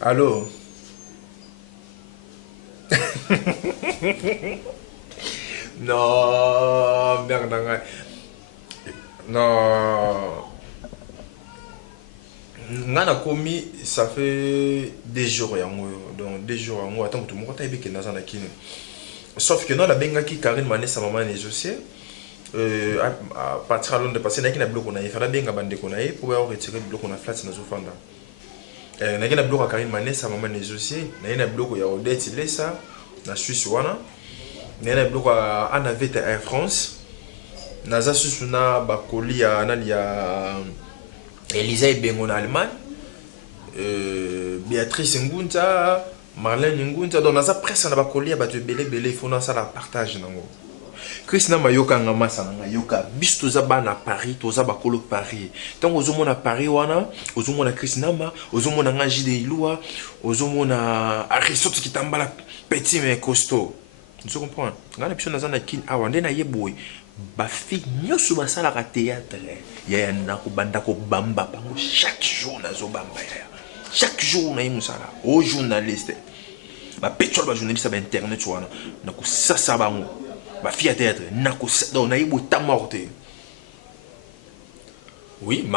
Allô? Non, merde, non. Ngana komi, ça fait des jours, donc des jours, attends, tout le monde a été dans la kine. Sauf que non, la benga qui Karine Mané, sa maman est aussi. À partir de Londres, parce qu'il y a un bloc, on a fait la benga bande qu'on a pour retirer le bloc, on a flat dans le fond. Il y a un bloc à Karine Mané, sa maman est aussi. Il y a un bloc où il y a Odette, il est ça, la Suisse, il y a un bloc à Anavette Air France. Naza Susuna, Bakoli, il y a Elisa Bengon Allemagne, Béatrice Ngunta, Marlène Ngunta. Donc, Naza presse na Bakoli, il faut ça la partage. Christina Mayoka Ngamasa Yoka, bis toza na Paris, toza bakolo Paris. Tant ozomo na Paris wana, ozomo na Christina Ma, ozomo na Ngaji de Ilua, ozomo na Aristote qui tambala petit mais costaud. Tu comprends? Ngana biso naza na kin awa ndena yeboy. Ba fille nyoso basalaka théâtre. Ya na ko banda ko bamba bango chaque jour nazo bamba ya. Chaque jour na yimusala. O journaliste. Ba petrol ba journaliste ba internet wana. Na ko sasa bango. Ba fille à théâtre na ko donc na yibo ta morte. Oui,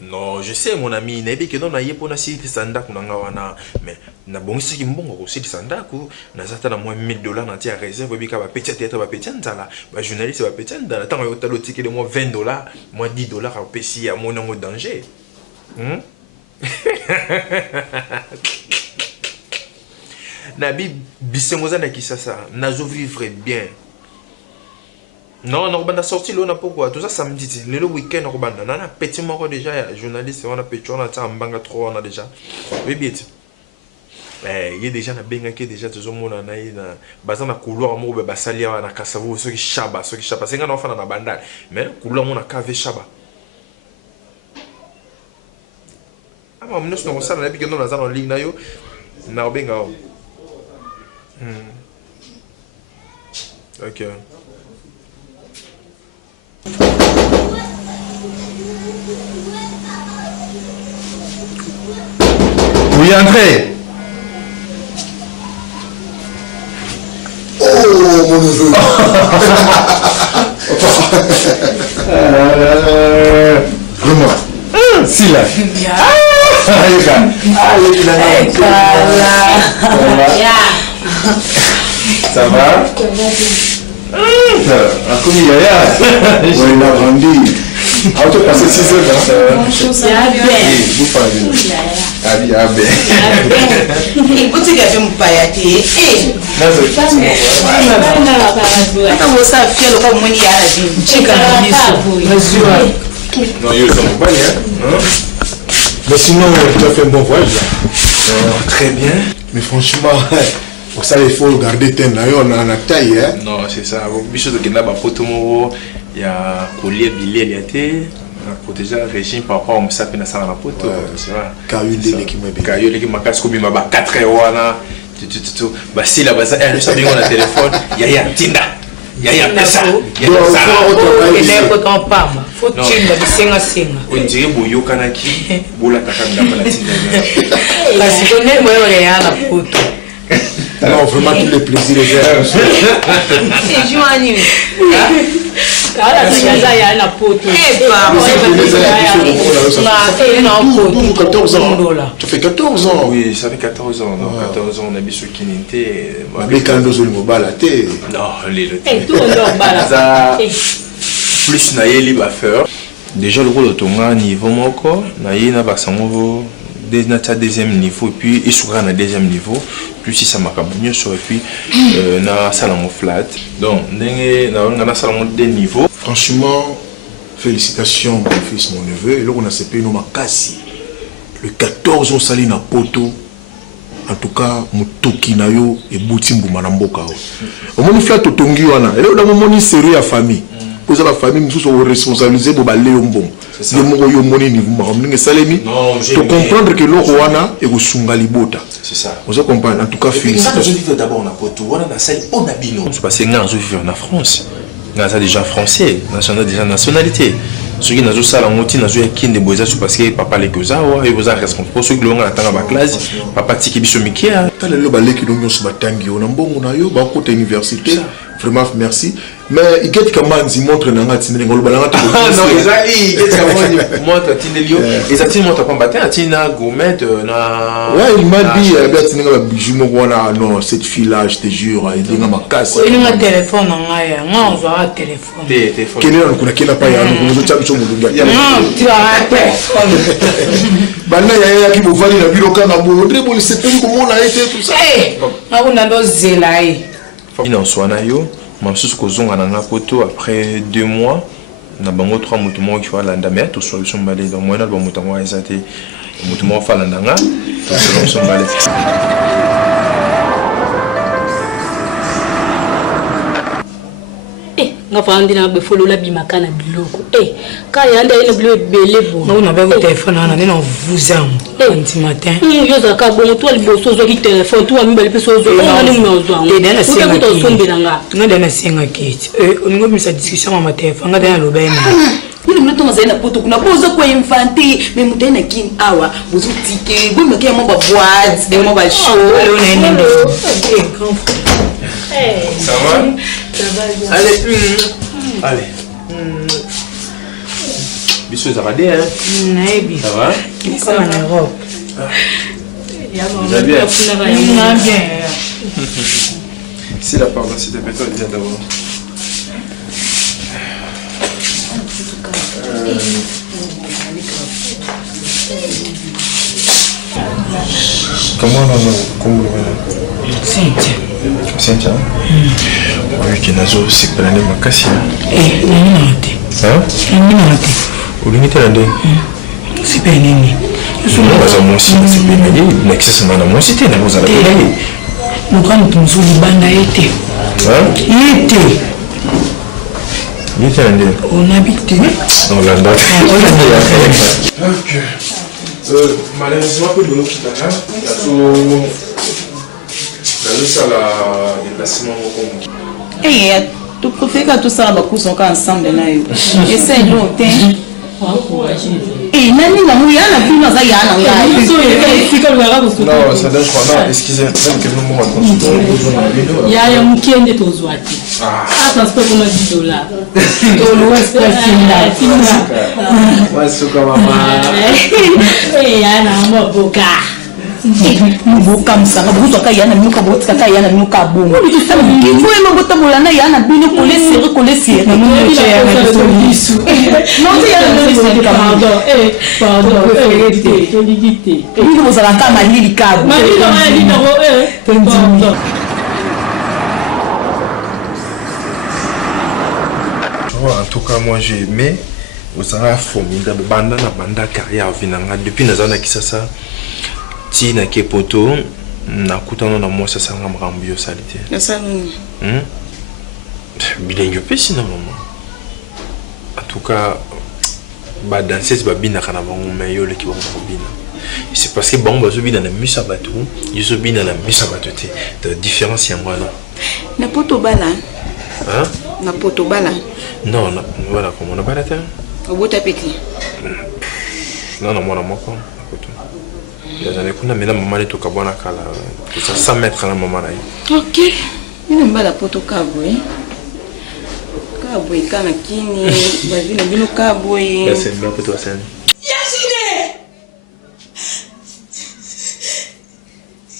non, je sais mon ami, nebi que non na yepo na site sanda kunanga wana, mais na bongisi ki mbongo ko site sanda ko na zata na moins $1000 na tia réserve bika ba petit théâtre ba petit ndala, ba journaliste ba petit ndala, tant yo talo ticket de moins $20, moins $10 à pesi à mon en danger. Nabi bisengoza na kisasa, nazo vivre bien. Non, on a sorti là, pourquoi? Tout ça samedi, le week-end, on a petit mort déjà, journaliste, on a petit, on a un banga trop, on a déjà. Oui, bien. Il y a déjà un banga qui est déjà tout le monde en a une base na couloir, on a basali, on a cassavo, ceux qui chaba, c'est un enfant dans la bande, mais couloir, on a cavé chaba. Ah, mais nous sommes ça, on a dit que nous avons en ligne, on a benga. Ok. Oui, André. Oh, mon neveu. Vraiment. Si là. Ça va? Comme il y a. Il a grandi. Ah, tu as passé 6 heures. Ça va bien. Vous parlez. Ah bien. Écoute, tu as fait mon payaté. Non, ils sont pas bien. Mais sinon, tu as fait un bon voyage. Très bien. Mais franchement, pour ça, il faut garder tes naïons en la taille. Non, c'est ça. Bicho de Kena, il y a collier, billet, il y a été. Protéger le régime par rapport à ça, ça la poto. C'est vrai. Kayule qui m'a bien. Kayule qui m'a cassé comme il m'a 4 heures. Bah, si la base, elle savait qu'on a téléphone. Il y a Tinda. Il y a ça. Il y a ça. Il est autant pas. Faut que tu me dises on dirait Boyo Kanaki. Bola Takanda Palatina. Parce que nous, on est à la poto. Non, vraiment, tous les plaisirs. C'est Joanie. Kala tunaza ya na poto. Tu fais 14 ans. Oui, ça fait 14 ans. Donc 14 ans, on a mis sur Kinité. Mais quand nous sommes au balaté. Non, les plus na yeli ba faire. Déjà le rôle de tonga niveau moko, na yena ba sango deuxième niveau et puis il sera na deuxième niveau. Plus si ça m'a cabouillé sur et puis na salon flat. Donc na salon de niveau. Franchement, félicitations mon fils, mon neveu. Et là on a CP no makasi. Le 14 on sali na poto. En tout cas, mutoki na yo et boutimbu manamboka. Au moins flat totongi wana. Et là on a moni série à famille. Pour la famille nous sommes responsabilisés pour baler au bon. Les mots yo moni ni vous m'amener salemi. Pour comprendre que l'eau wana et vous sungali bota. C'est ça. Vous comprenez en tout cas félicitations. Je vivre d'abord na poto, wana na sali on abino. C'est parce que nga je vivre en France. Nga ça déjà français, national déjà nationalité. Ce qui n'a pas ça la moitié n'a pas qui ne boisa parce que papa les causa et vous a responsable pour ceux qui l'ont atteint à ma classe papa tiki biso mikia t'as le balai qui nous sur batangi on a bon on a eu bah côté université vraiment merci mais il get comment il montre nanga tindé ngolo balanga ta non il get comment montre tindé lio et ça tindé montre pas matin tina gourmet na ouais il m'a dit bien tindé ngala bijou mo wana non cette fille là je te jure elle dit ngama casse il a un téléphone ngaya nga on voit un téléphone téléphone quel est on kena pas ya nous tcham cho mo dunga non tu as un téléphone bana ya ki mo vali na biro kana mo très bon cette fille comment on a été tout ça eh on a dos zelai il en soit na yo Mamsus kozonga na poto après 2 mois na bango 3 motumo qui fa landa mais to solution balé donc moi na ba motumo ezate motumo fa landa nga to solution balé nga fandi na be follow la bimaka na biloko ka yanda ina bilo belé bon on avait un téléphone on a vous am lundi matin yo za ka bon toi liboso zo ki téléphone toi mi bali peso zo on ali mo zo et dans la série to sombela nga nga dans la série kit on ngo misa discussion ma téléphone nga dans loba ina Nous nous mettons dans un poto kuna bozo ko infanté mais mutai na kin awa bozo tike bo me ke mo ba boîte de mo ba show on a une grand ça va allez bisous ça va bien hein naibi ça va c'est en Europe vous allez bien bien si la pardon c'était peut-être bien d'abord comment Cynthia oui qui n'a pas c'est plané ma casse nani c'est pas nini je moi aussi c'est bien mais que c'est dans moi c'était dans vous allez nous quand nous sommes banda été on habite dans la date malheureusement peu de l'eau qui t'a ça la déplacement tu préfères que tout ça va coucher ensemble là essaie l'autre nani na muyana pima za yana non ça donne quoi non excusez que nous moment ya mkiende tozwati transport comme $10 to l'ouest ouais c'est comme maman yana maboka Mubuka msanga buto ka yana minuka botika ka yana minuka bongo kivu ema bota bolana yana bino kolesere na muno cher na bisu non te yana bisu pardon félicité bino bozala ka malili kabo malili na pardon en tout cas moi j'ai aimé aux arts formidable banda carrière vinanga depuis nazana kisasa tina ke poto na kutana na moi sasa nga makambo yo salite ça bilengo pesi na maman en tout cas ba danseuse ba bina kana bango mais yo le ki bango bina c'est parce que bango bazo bina na misa batu yo zo bina na misa batu te de différence ya ngwana na poto bala hein na poto bala non voilà comment on a balata au bout petit non moi moko j'en ai kuna mena maman est au kabona kala ça 100 mètres na maman là ok une mbala poto kabwe kabwe kana kini bazina bino kabwe c'est bien pour toi c'est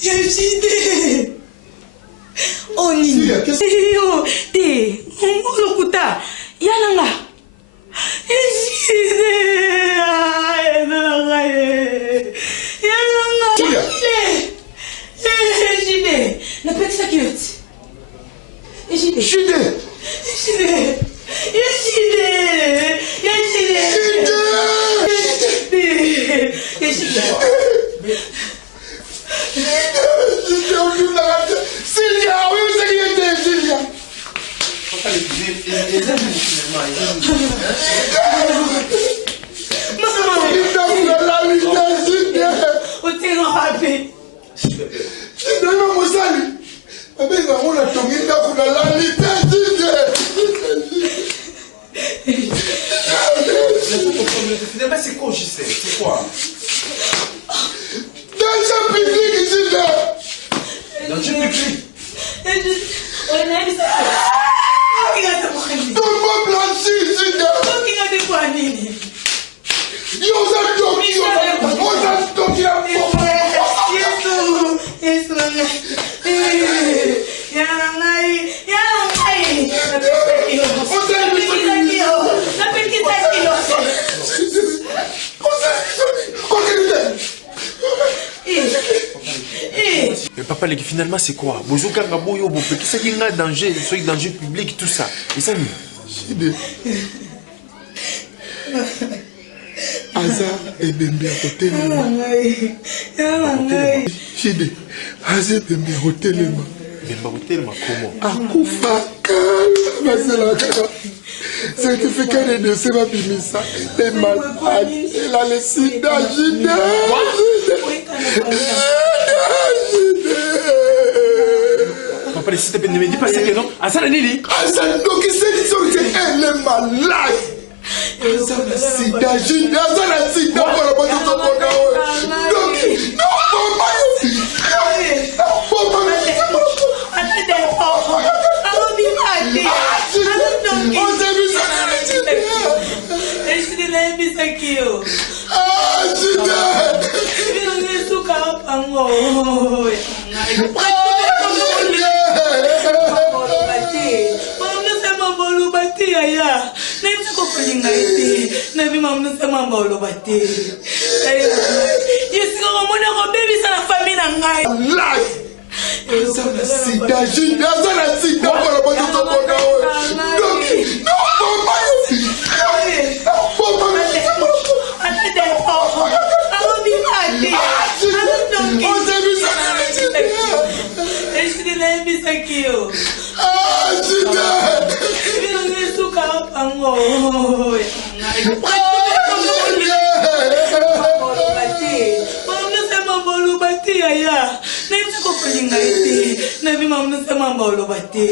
Yashide oni yo te ngolokuta yananga Yashide Yashide la petite culotte Yashide Yashide Finalement, c'est quoi, Gisèle? C'est quoi? Danger public ici là. Danger public. Tout le monde blanchi ici là. Yo, ça toque, yo, ça toque, yo. Mais papa, finalement, c'est quoi? Bozo Kangabo, yo, qui c'est qui a danger, soit danger public, tout ça. Et ça, Aza et Bembe à côté. Chide, Aza et Bembe à côté. Bembe à côté, comment? Akufa kala, certificat de décès va finir ça. Les malades, il a le sida, Papa, les sites ne me dis pas ça que non. Aza la Nili. Aza, donc il s'est dit elle est malade. Aza la sida, Aza la sida pour la bonne chose. Donc, non, papa.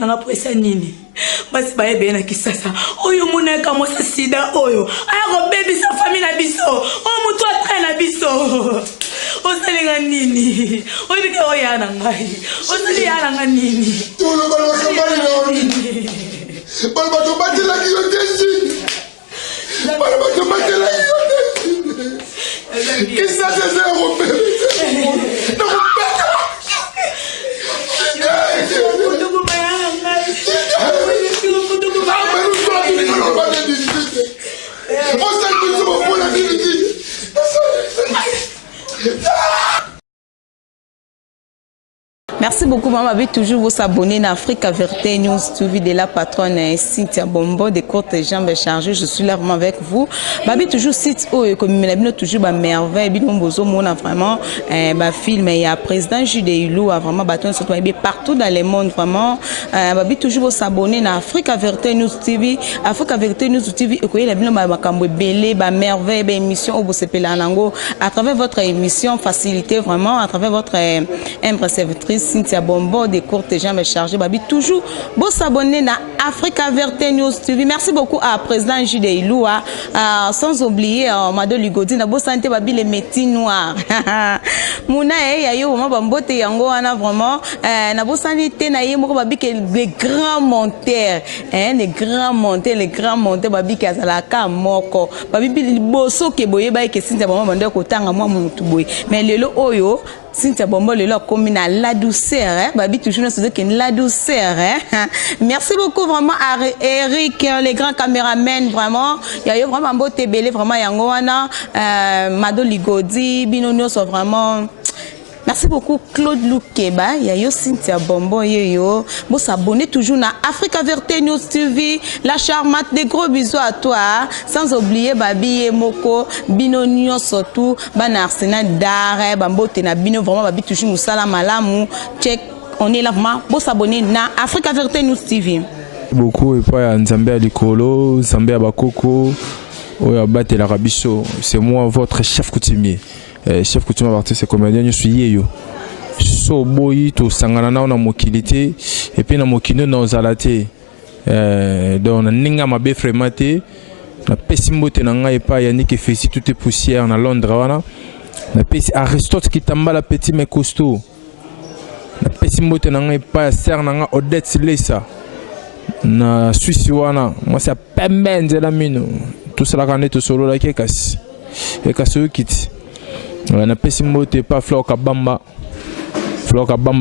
Anapoesa nini basi baye bena kisasa oyo muneka mosa sida oyo ayako baby sa famille na biso o mutu atraina biso osalinga nini oyo bike oyana ngai osali yana nga nini tolo balo somali no balo bato batela ki yo tesi balo bato batela ki yo tesi kisasa zero baby no Merci beaucoup, maman. Vous toujours vous abonner à Africa Vérité News TV de la patronne Cynthia Bombo de courtes jambes chargées. Je suis là vraiment avec vous. Babi toujours site comme il toujours ba merveille. Bino bozo mona vraiment ba film et à président Jude Ilou a vraiment battu surtout partout dans le monde vraiment. Babi toujours vous abonner à Africa Vérité News TV. Africa Vérité News TV et koyela bino ba makambo belé ba merveille ba émission au bosepela nango à travers votre émission facilité vraiment à travers votre humble servitrice Cynthia Bombo des courtes jambes chargées. Babi toujours bon s'abonner à Africa Vérité News TV. Merci beaucoup à président Jude Ilou sans oublier Mado Ligodi na bo santé babi les métis noirs. Muna yayo ma bambote yango wana vraiment na bo santé na ye moko babi que les grands monteurs les grands monteurs babi que azalaka moko babi boso ke boye ba ke Cynthia Bombo bande ko tanga moi mutu boye mais lelo oyo Cynthia Bombo lelo comme na la douceur babi toujours c'est que la douceur merci beaucoup vraiment à Eric les grands caméramans vraiment yayo vraiment mbote belé vraiment yango wana Mado Ligodi binonio sont vraiment. Merci beaucoup Claude Loukeba, yayo Cynthia Bombo yo. Bon s'abonner toujours à Africa Vérité News TV, la charmante, des gros bisous à toi, sans oublier Babi et Moko, binonio surtout, ban Arsenal d'arrêt, bambo tena bino vraiment Babi toujours musala malamu, check, on est là vraiment, bon s'abonner à Africa Vérité News TV. Beaucoup et pas Nzambe Alikolo, Nzambe Abakoko, Oya Bate la Rabiso, c'est moi votre chef coutumier. Chef coutumier parti c'est comédien je suis yeyo so boyi to sangana na mokilité et puis na mokino na ozalate donc ninga mabe frématé na pesi mbote na ngai epai ya Nick Efesi tout est poussière na Londres wana na pesi Aristote Kitambala petit mais costaud na pesi mbote na ngai epai ya sœur na nga Odette Silesa na Suisse wana moi c'est pembe nzela mino tout cela quand est solo la kekasi ekasi okiti na pesi mbote epai Flor Kabamba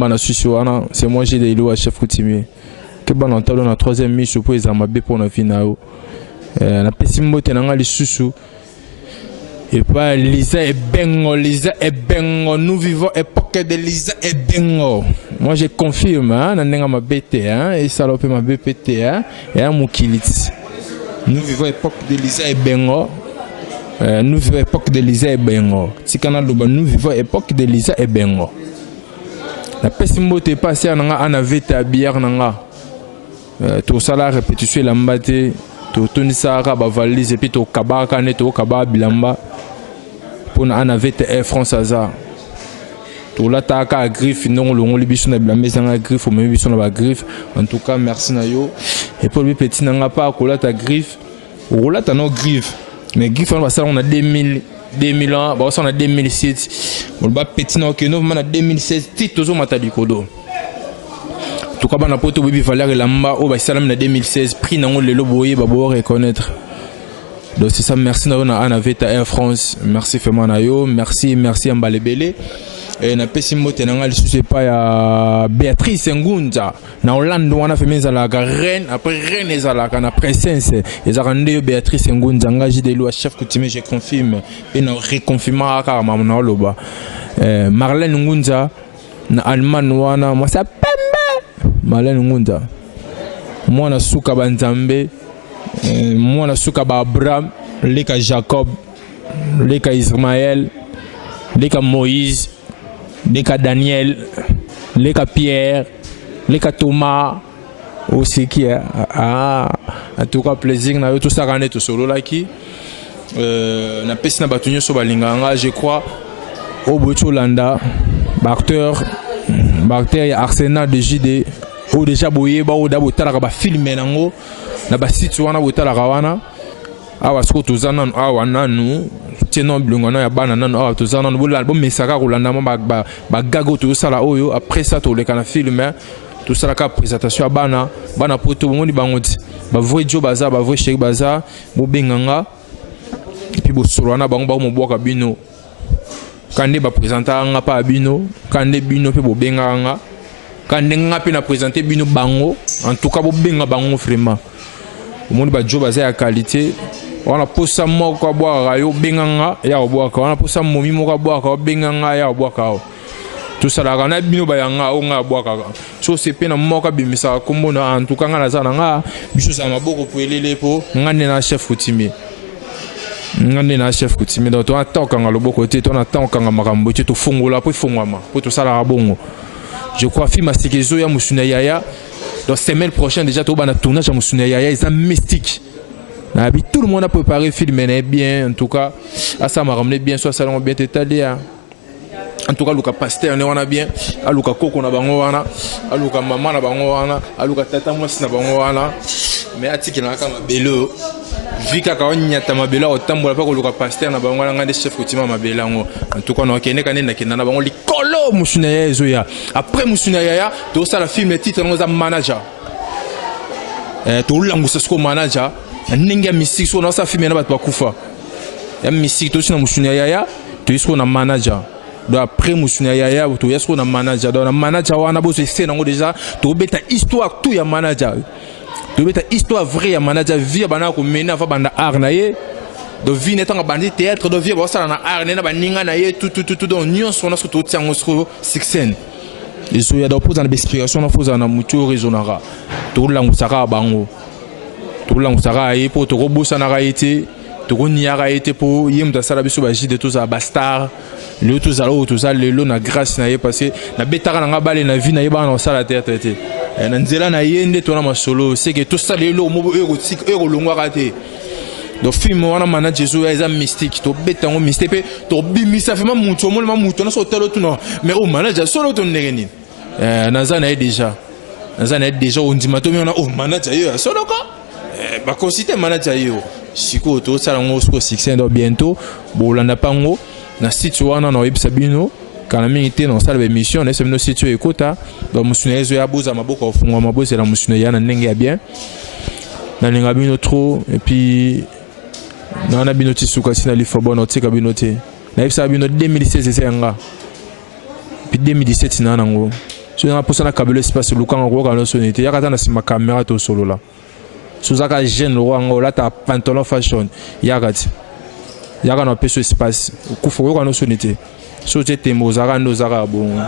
na Suisse wana c'est moi j'ai des lois chef coutumier que bon en tableau na troisième mise pour les amabe pour na finao na pesi mbote na nga lisusu et pas Lisa et Bengo nous vivons époque de Lisa et Bengo moi je confirme hein na nenga mabete hein et salope ma BPT hein et un mukiliti nous vivons époque de Lisa et Bengo nous vivons époque de Lisa et Bengo tikana loba nous vivons époque de Lisa et Bengo la pesi mbote passé na nga ana vete bière na nga tout ça la répétition la mbate tout tonisa ka ba valise et puis to kabaka ne to kaba bilamba pour na ana vete Air France Aza tout la ta ka griffe non le ngoli biso na bilamba za griffe o même biso na ba griffe en tout cas merci na yo et pour lui petit na nga pa ko la ta griffe o la ta no griffe mais griffe on va ça on a 2000 ans bah on a 2007 on ba petit na que nous on a 2016 tito zo matali kodo tout cas bana poto bibi Valérie Lamba au ba salam na 2016 prix nango lelo boye ba bo reconnaître donc c'est ça merci na on a veta Air France merci vraiment na yo merci Ambalebele et na pesi mbote na ngali susu pa ya Béatrice Ngunza na Hollande wana fait mes la reine après reine ezalaka na princesse ezakande Béatrice Ngunza ngaji de loi chef coutumier je confirme et na reconfirmer ka mama na loba Marlène Ngunza na Allemagne wana moi ça Marlène Ngunza mwana suka banzambe mwana suka ba Abraham leka Jacob leka Ismaël leka Moïse leka Daniel leka Pierre leka Thomas aussi qui en tout cas plaisir na yo tout ça quand tout solo là qui na pesi na batunyo so balinganga je crois au Botolanda acteur ya Arsenal de JD ou déjà boye ba o da botala ba filmer nango na ba site wana botala wana awa sko tozana awa nanu teno blungana ya bana nanu awa tozana no bo mesaka kolanda ba gago to sala oyo après ça to le kana filmer tout ça la ka présentation bana poto moni bangoti ba vrai jo baza ba vrai chéri baza bo benganga et puis bo solwana bango ba mo boka bino kande ba présenter nga pa bino kande bino pe bo benganga kande nga pe na présenter bino bango en tout cas bo benga bango vraiment au monde ba job ya qualité wana posa moko boa rayo benganga ya boa ka wana posa momi moko boa ka benganga ya boa ka tout ça la kana bino ba yanga o nga boa ka so c'est pe na moko bimisa kombo na en tout cas nga na za nga biso sa maboko poelele po ngane na chef coutumier ngane na chef coutumier donc on attend quand le beau côté on attend quand makambo tu to fongola po fongwama po to sala bongo je crois film Sikezo ya Musuna Yaya donc semaine prochaine déjà to bana tournage à Musuna Yaya ils sont mystiques tout le monde a préparé film bien en tout cas à ça m'a ramené bien soit salon bien étalé en tout cas Luka Pasteur on a bien à Luka Koko na bango wana à Luka maman na bango wana à Luka tata moi na bango wana mais atiki na kama belo vika ka onyata mabela otambola pa ko Luka Pasteur na bango nga des chef coutumier mabela ngo en tout cas no kene kanena kenda na bango likolo Musuna Yaya ezoya après Musuna Yaya to ça la film le titre ngo za manager to langusa sko manager ninga mystique so na sa film na bato bakufa ya mystique to sina Musuna Yaya to isko na manager do après Musuna Yaya to isko na manager do na manager wana bo se nango déjà to beta histoire tout ya manager to beta histoire vraie ya manager via bana ko mena fa banda art na ye do vi netanga bandi théâtre do via ba sala na art na ba ninga na ye tout do nyons on a ce tout tiango so sixen et so ya do poza na inspiration na foza na mutu rezonara to langusaka bango Sara et pour te rebousser en arrêté, te renier pour yem de Sarabiso Baji de tous à Bastard, le tous à l'eau, tous à l'élo, na grâce n'a passé, na bétara n'a balé, na vie n'a pas dans sa la terre traité. Et Nanzela n'a yende ton ama solo, c'est que tout ça l'élo, mo érotique, longue raté. Donc film on a managé Jésus est un mystique, to béton mystique, to bimi ça fait ma mouton, na sauter l'autre non, mais au manager solo ton négeni. Nazana est déjà on dit matomi on a au manager solo quoi. bakosite manager yo sikoyo tosala ngo sikoyo succès ndo bientôt bolanda pango na site wana na oyebisa bino kana mingi te na osala bémission na semino site oyo ekota donc musuna ezo ya boza maboko ofungwa mabozela musuna ya na ndenge ya bien na ninga bino trop et puis na bino tisuka sina lifobo na otika bino te na yebisa bino 2016 esenga puis 2017 na nango so na posa na kabelo espace lukanga ko kana sonete yakata na sima caméra to solo la suzaka jeune lo là ta pantalon fashion yakati yaka na peso espace kufa ko kana sonete so te tembo zaka ndo zaka bon